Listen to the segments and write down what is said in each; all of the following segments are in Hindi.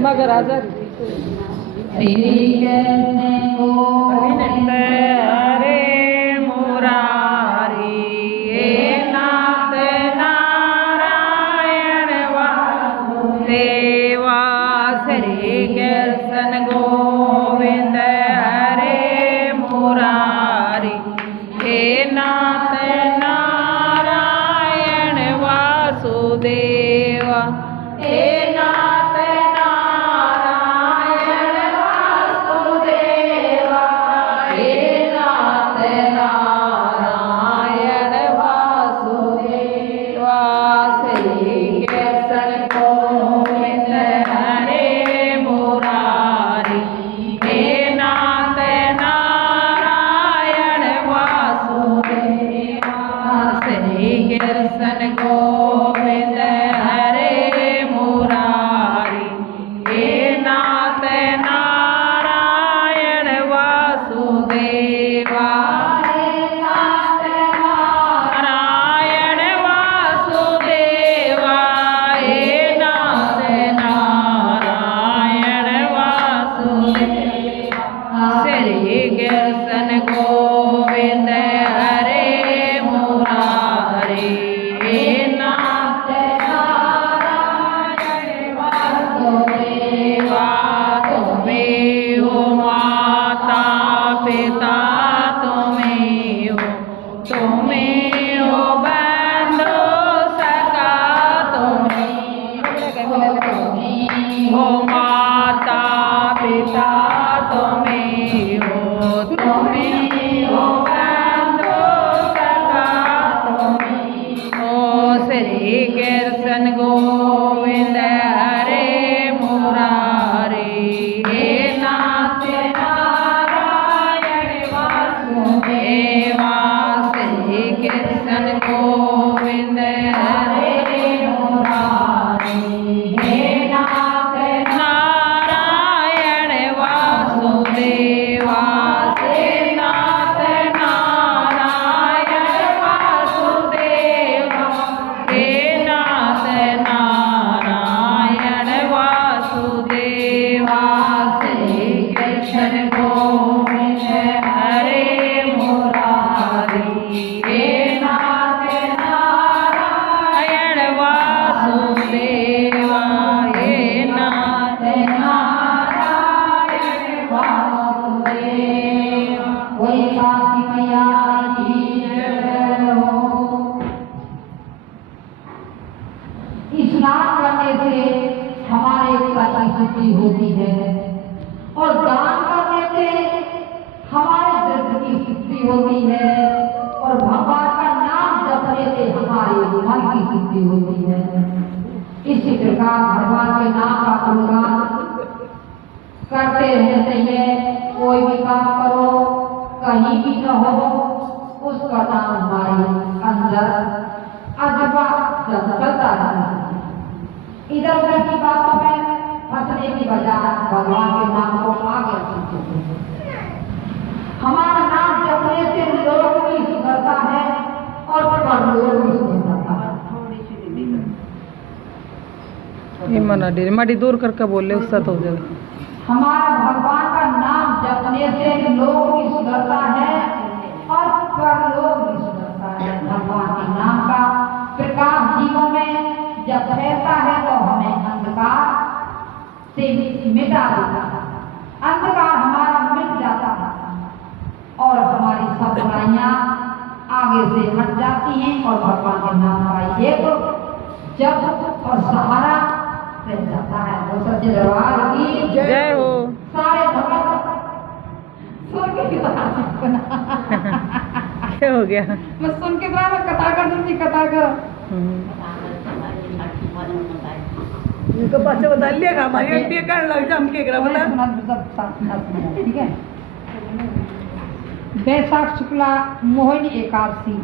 मगर आजा होती है और दान करने से हमारे दर्द की सिद्धि होती है और भगवान का नाम जपने से हमारे मन की सिद्धि होती है। इसी प्रकार भगवान के नाम का गुणगान करते रहना चाहिए। कोई भी काम करो, कहीं भी न हो, उसका नाम हमारे अंदर अजबा चलता रहता है। इधर उधर की बातों में फंसने की बजाय भगवान के नाम को आगे रखते। हमारा नाम जपने से लोग भी सुधरता है और परलोक भी सुधरता है। ये मना दूर करके बोले उससे तो हो जाएगा। हमारा भगवान का नाम जपने से लोग भी सुधरता है और परलोक भी सुधरता है। भगवान के नाम का प्रकाश जीवन में जब फैलता है तो हमें अंधकार से मिटा देता है। अंधकार हमारा मिट जाता है और हमारी सब बुराइयां आगे से हट जाती हैं और भगवान के नाम का ये तो जब और सहारा रह जाता है। वो सच्चे दरबार की जय हो। सारे भगत सुन के क्या हो गया? मैं सुन के मैं कथा कर दूंगी, कथा कर इनको बच्चे बता लिएगा हमारी अड्डी कर लग जा हम के करा बता। ठीक है। वैशाख शुक्ला मोहिनी एकादशी।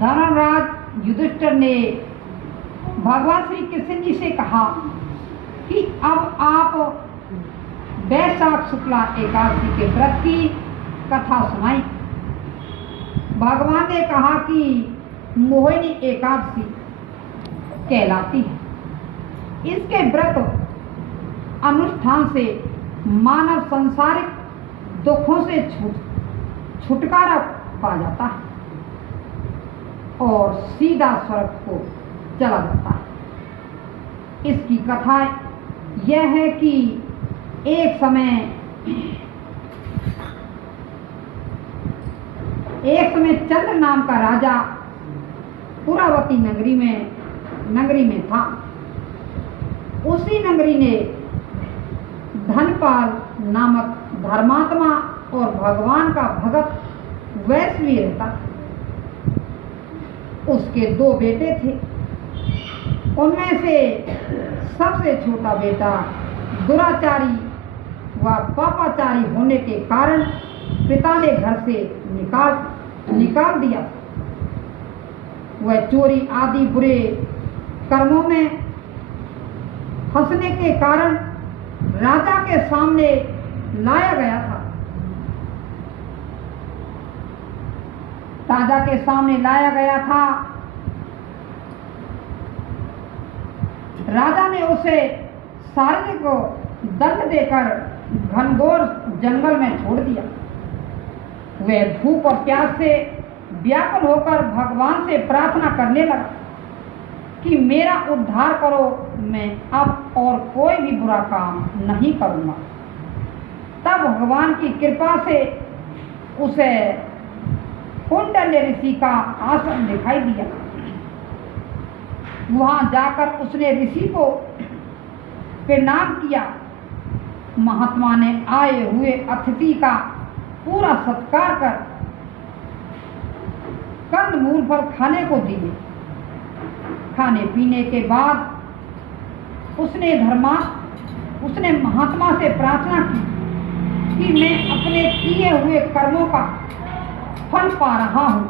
धर्मराज युधिष्ठिर ने भगवान श्री कृष्ण जी से कहा कि अब आप वैशाख शुक्ला एकादशी के व्रत की कथा सुनाई। भगवान ने कहा कि मोहिनी एकादशी कहलाती है। इसके व्रत अनुष्ठान से मानव सांसारिक दुखों से छुटकारा पा जाता है और सीधा स्वर्ग को चला जाता है। इसकी कथा यह है कि एक समय चंद्र नाम का राजा पुरावती नगरी में था। उसी नगरी ने धनपाल नामक धर्मात्मा और भगवान का भगत वैश्वी रहता था। उसके 2 बेटे थे। उनमें से सबसे छोटा बेटा दुराचारी व पापाचारी होने के कारण पिता ने घर से निकाल दिया। वह चोरी आदि बुरे कर्मों में फंसने के कारण राजा के सामने लाया गया था। राजा ने उसे शारीरिक दंड देकर घनघोर जंगल में छोड़ दिया। वह भूख और प्यास से व्याकुल होकर भगवान से प्रार्थना करने लगा कि मेरा उद्धार करो, मैं अब और कोई भी बुरा काम नहीं करूँगा। तब भगवान की कृपा से उसे कुंडल्य ऋषि का आश्रम दिखाई दिया। वहां जाकर उसने ऋषि को प्रणाम किया। महात्मा ने आए हुए अतिथि का पूरा सत्कार कर कंदमूल फल खाने को दिए। खाने पीने के बाद उसने महात्मा से प्रार्थना की कि मैं अपने किए हुए कर्मों का फल पा रहा हूँ,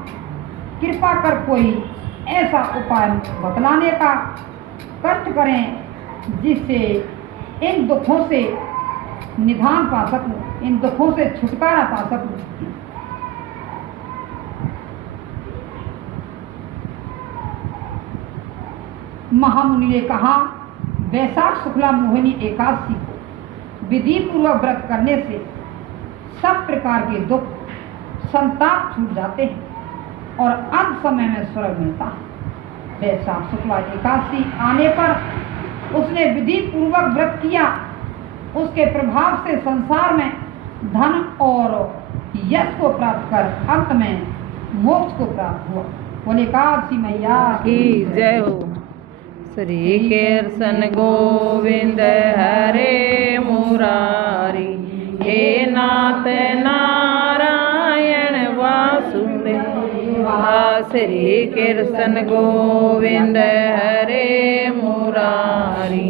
कृपा कर कोई ऐसा उपाय बतलाने का कष्ट करें जिससे इन दुखों से निदान पा सकूं, इन दुखों से छुटकारा पा सकूं। महामुनि ने कहा, वैशाख शुक्ला मोहिनी एकादशी को विधि पूर्वक व्रत करने से सब प्रकार के दुख संताप छूट जाते हैं और अंत समय में स्वर्ग मिलता है। वैशाख शुक्ला एकादशी आने पर उसने विधि पूर्वक व्रत किया। उसके प्रभाव से संसार में धन और यश को प्राप्त कर अंत में मोक्ष को प्राप्त हुआ। बोले एकादशी मैया की जय हो। श्री कृष्ण गोविंद हरे मुरारी, हे नाथ नारायण वासुदेवा। श्री कृष्ण गोविंद हरे मुरारी,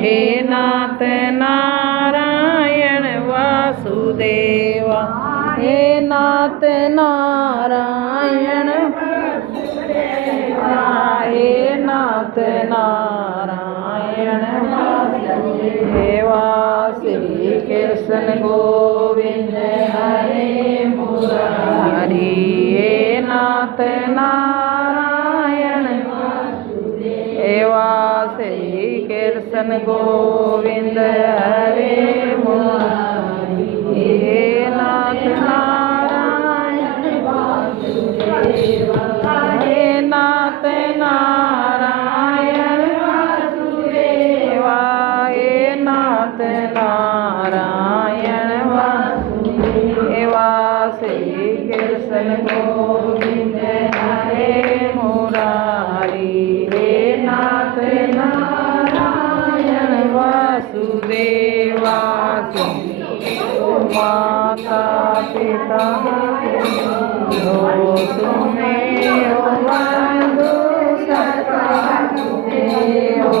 हे नाथ नारायण वासुदेवा। हे नाथ नारायण वासुदेवा, हे नाथ नारायण वासुदेवा। श्री कृष्ण गोविंद हरे मुरारी, हे नाथ नारायण वासुदेवा। श्री कृष्ण गोविंद हरे मुरारी, हे नाथ नारायण वासुदेवा। हे नाथ नारायण वासुदेवा, हे नाथ नारायण वासुदेवा। श्री कृष्ण गोविंद हरे मुरारी, हे नाथ नारायण वासुदेवा। माता पिता हो तुम्हें बंधु सखा हो